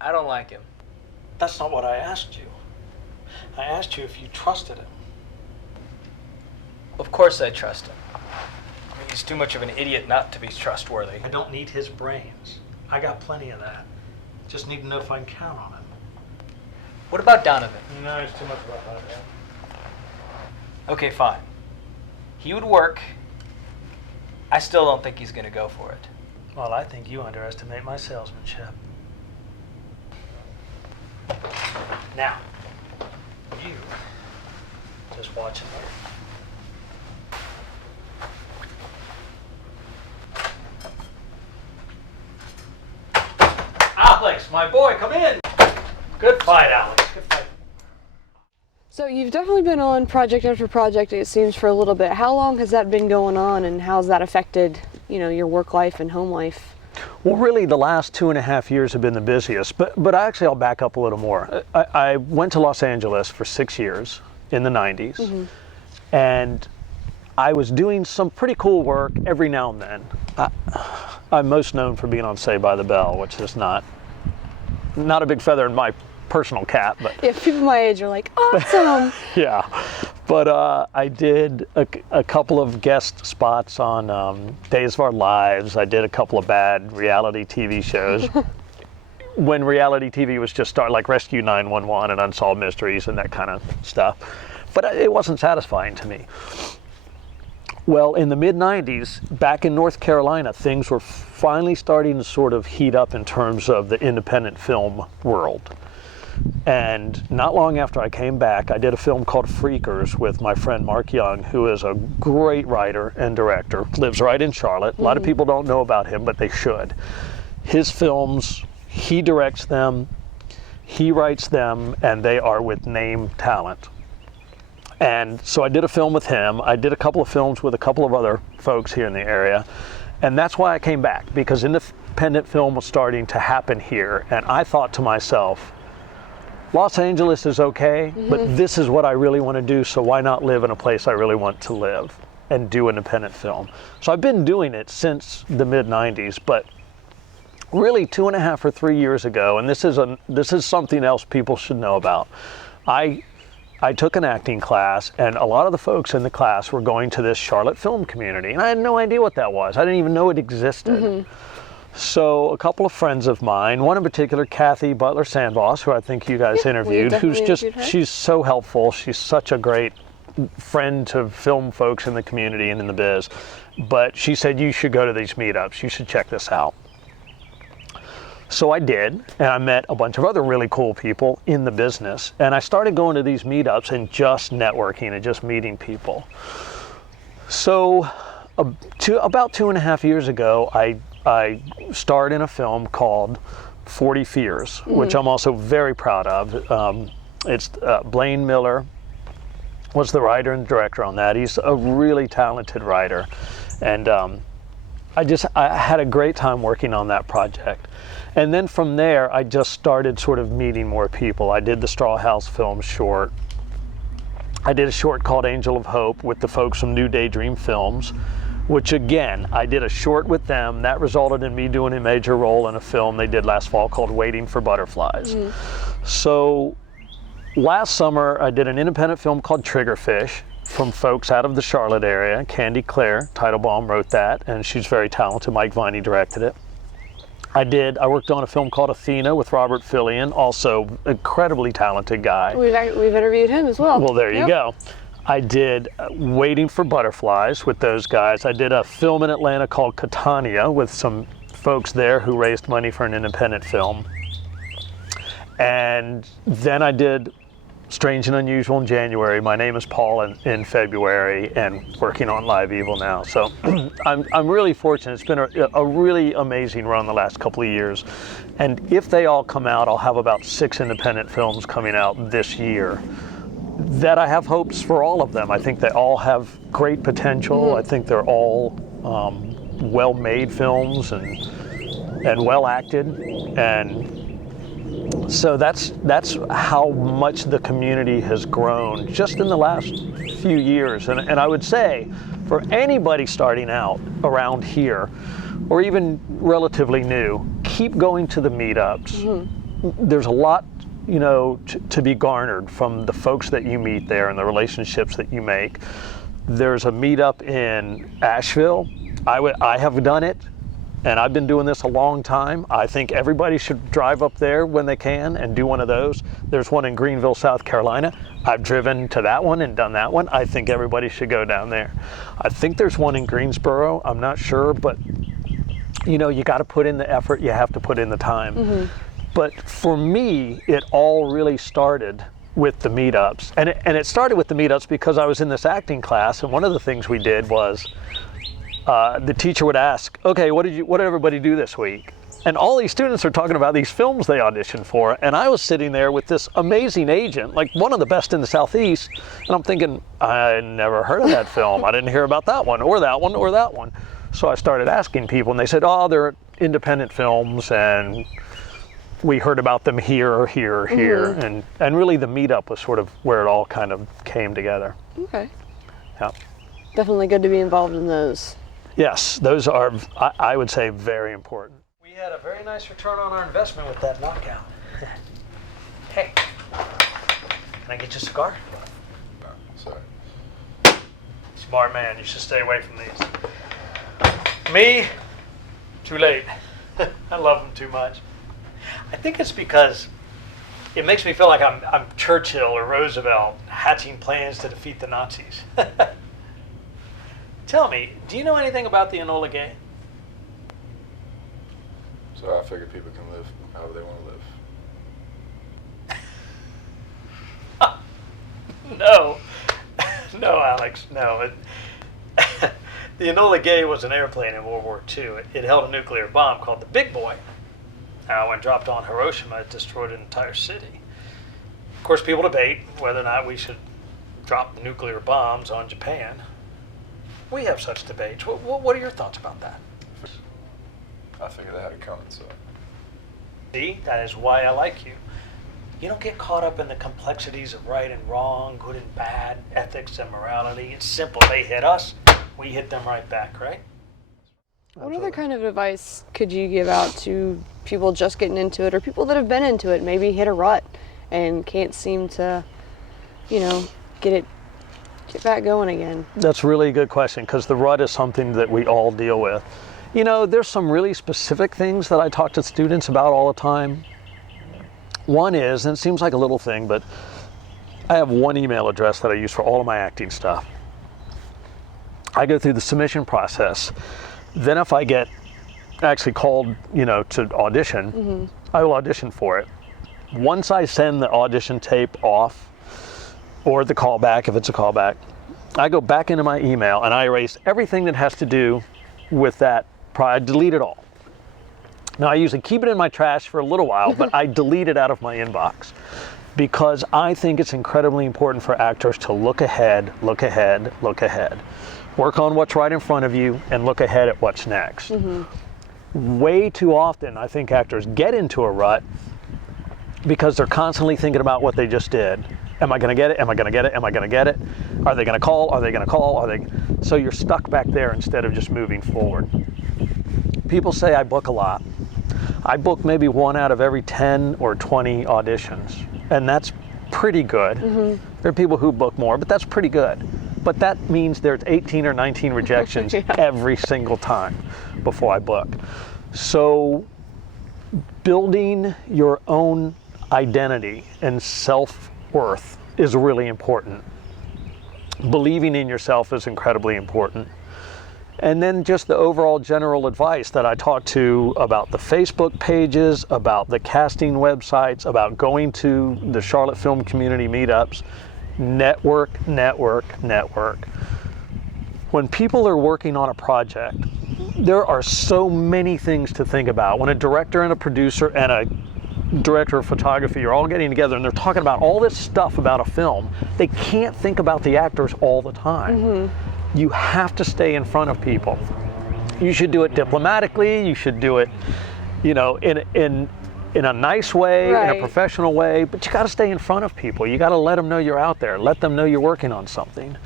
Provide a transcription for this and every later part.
I don't like him. That's not what I asked you. I asked you if you trusted him. Of course I trust him. I mean, he's too much of an idiot not to be trustworthy. I don't need his brains. I got plenty of that. Just need to know if I can count on him. What about Donovan? No, it's too much about that. Okay, fine. He would work. I still don't think he's going to go for it. Well, I think you underestimate my salesmanship. Now, you just watch him. Alex, my boy, come in. Good fight, Alex. Good fight. So you've definitely been on project after project, it seems, for a little bit. How long has that been going on, and how's that affected, your work life and home life? Well, really, the last 2.5 years have been the busiest, but actually I'll back up a little more. I went to Los Angeles for 6 years in the 90s, and I was doing some pretty cool work every now and then. I'm most known for being on Saved by the Bell, which is not a big feather in my personal cap, but Yeah, people my age are like, awesome! yeah. But I did a couple of guest spots on Days of Our Lives. I did a couple of bad reality TV shows when reality TV was just starting, like Rescue 911 and Unsolved Mysteries and that kind of stuff. But it wasn't satisfying to me. Well, in the mid-90s, back in North Carolina, things were finally starting to sort of heat up in terms of the independent film world. And not long after I came back, I did a film called Freakers with my friend Mark Young, who is a great writer and director, lives right in Charlotte. A lot of people don't know about him, but they should. His films, he directs them, he writes them, and they are with name talent. And so I did a film with him. I did a couple of films with a couple of other folks here in the area. And that's why I came back, because independent film was starting to happen here. And I thought to myself, Los Angeles is okay, but this is what I really want to do, so why not live in a place I really want to live and do independent film? So I've been doing it since the mid-90s, but really 2.5 or 3 years ago, and this is something else people should know about. I took an acting class, and a lot of the folks in the class were going to this Charlotte film community, and I had no idea what that was. I didn't even know it existed. So a couple of friends of mine, one in particular, Kathy Butler Sandboss, who I think you guys interviewed, she's so helpful. She's such a great friend to film folks in the community and in the biz. But she said, you should go to these meetups. You should check this out. So I did, and I met a bunch of other really cool people in the business. And I started going to these meetups and just networking and just meeting people. So about 2.5 years ago, I starred in a film called 40 Fears, which I'm also very proud of. It's Blaine Miller was the writer and director on that. He's a really talented writer. And I had a great time working on that project. And then from there, I just started sort of meeting more people. I did the Straw House Film short. I did a short called Angel of Hope with the folks from New Daydream Films, which again, I did a short with them. That resulted in me doing a major role in a film they did last fall called Waiting for Butterflies. So last summer, I did an independent film called Triggerfish from folks out of the Charlotte area. Candy Claire Teitelbaum wrote that, and she's very talented. Mike Viney directed it. I worked on a film called Athena with Robert Fillion, also incredibly talented guy. We've interviewed him as well. Well, there you go. I did Waiting for Butterflies with those guys. I did a film in Atlanta called Catania with some folks there who raised money for an independent film. And then I did Strange and Unusual in January. My Name is Paul in February, and working on Live Evil now. So I'm really fortunate. It's been a really amazing run the last couple of years. And if they all come out, I'll have about 6 independent films coming out this year that I have hopes for all of them. I think they all have great potential. I think they're all well-made films and well acted. And so that's how much the community has grown just in the last few years. And I would say for anybody starting out around here, or even relatively new, keep going to the meetups. there's a lot, you know, to be garnered from the folks that you meet there and the relationships that you make. There's a meetup in Asheville. I have done it, and I've been doing this a long time. I think everybody should drive up there when they can and do one of those. There's one in Greenville, South Carolina. I've driven to that one and done that one. I think everybody should go down there. I think there's one in Greensboro. I'm not sure, but you know, you got to put in the effort. You have to put in the time. But for me, it all really started with the meetups. And it started with the meetups because I was in this acting class, and one of the things we did was the teacher would ask, okay, what did everybody do this week? And all these students are talking about these films they auditioned for, and I was sitting there with this amazing agent, like one of the best in the Southeast, and I'm thinking, I never heard of that film. I didn't hear about that one, or that one, or that one. So I started asking people, and they said, oh, they're independent films, and we heard about them here, here, here, and really the meetup was sort of where it all kind of came together. Okay. Yeah. Definitely good to be involved in those. Yes, those are, I would say, very important. We had a very nice return on our investment with that knockout. Hey, can I get you a cigar? No, sorry. Smart man, you should stay away from these. Me, too late. I love them too much. I think it's because it makes me feel like I'm Churchill or Roosevelt hatching plans to defeat the Nazis. Tell me, do you know anything about the Enola Gay? So I figured people can live however they want to live. No. No, Alex, no. The Enola Gay was an airplane in World War II. It held a nuclear bomb called the Big Boy. When dropped on Hiroshima, it destroyed an entire city. Of course, people debate whether or not we should drop nuclear bombs on Japan. We have such debates. What are your thoughts about that? I figured they had it coming, so. See, that is why I like you. You don't get caught up in the complexities of right and wrong, good and bad, ethics and morality. It's simple. They hit us, we hit them right back, right? What other kind of advice could you give out to people just getting into it, or people that have been into it, maybe hit a rut and can't seem to, you know, get back going again? That's really a good question, because the rut is something that we all deal with. You know, there's some really specific things that I talk to students about all the time. One is, and it seems like a little thing, but I have one email address that I use for all of my acting stuff. I go through the submission process. Then if I get actually called, you know, to audition, I will audition for it. Once I send the audition tape off, or the callback, if it's a callback, I go back into my email and I erase everything that has to do with that. I delete it all. Now I usually keep it in my trash for a little while, but I delete it out of my inbox, because I think it's incredibly important for actors to look ahead, look ahead, look ahead. Work on what's right in front of you and look ahead at what's next. Way too often, I think actors get into a rut because they're constantly thinking about what they just did. Am I going to get it? Am I going to get it? Am I going to get it? Are they going to call? Are they going to call? So you're stuck back there instead of just moving forward. People say I book a lot. I book maybe 1 out of every 10 or 20 auditions, and that's pretty good. There are people who book more, but that's pretty good. But that means there's 18 or 19 rejections every single time before I book. So building your own identity and self-worth is really important. Believing in yourself is incredibly important. And then just the overall general advice that I talk to about the Facebook pages, about the casting websites, about going to the Charlotte Film Community meetups. Network, network, network. When people are working on a project, there are so many things to think about. When a director and a producer and a director of photography are all getting together and they're talking about all this stuff about a film, they can't think about the actors all the time. You have to stay in front of people. You should do it diplomatically. You should do it, you know, in a nice way, in a professional way, but you got to stay in front of people. You got to let them know you're out there. Let them know you're working on something.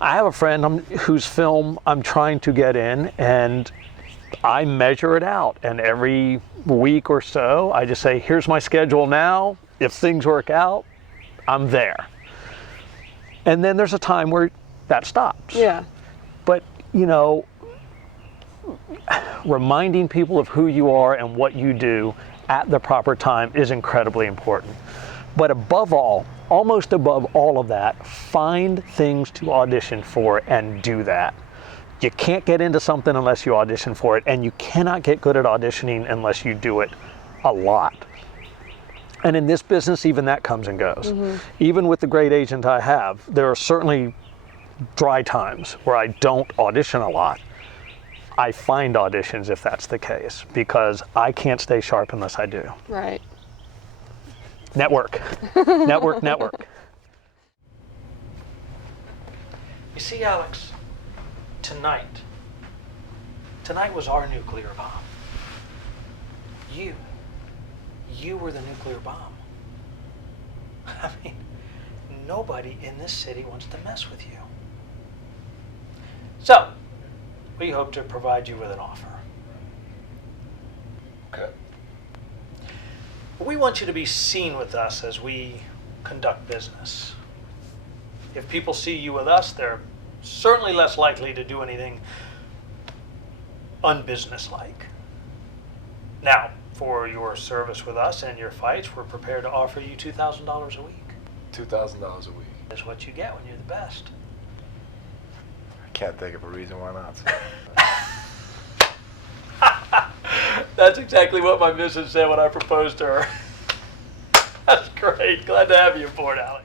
I have a friend whose film I'm trying to get in, and I measure it out, and every week or so, I just say, here's my schedule now. If things work out, I'm there. And then there's a time where that stops. Yeah. But, you know, reminding people of who you are and what you do at the proper time is incredibly important. But above all, almost above all of that, find things to audition for and do that. You can't get into something unless you audition for it, and you cannot get good at auditioning unless you do it a lot. And in this business, even that comes and goes. Even with the great agent I have, there are certainly dry times where I don't audition a lot. I find auditions if that's the case, because I can't stay sharp unless I do. Right. Network. Network, network. You see, Alex, tonight was our nuclear bomb. You were the nuclear bomb. I mean, nobody in this city wants to mess with you. So, we hope to provide you with an offer. Okay. We want you to be seen with us as we conduct business. If people see you with us, they're certainly less likely to do anything unbusinesslike. Now, for your service with us and your fights, we're prepared to offer you $2,000 a week. $2,000 a week. That's what you get when you're the best. I can't think of a reason why not. That's exactly what my missus said when I proposed to her. That's great. Glad to have you aboard, Alex.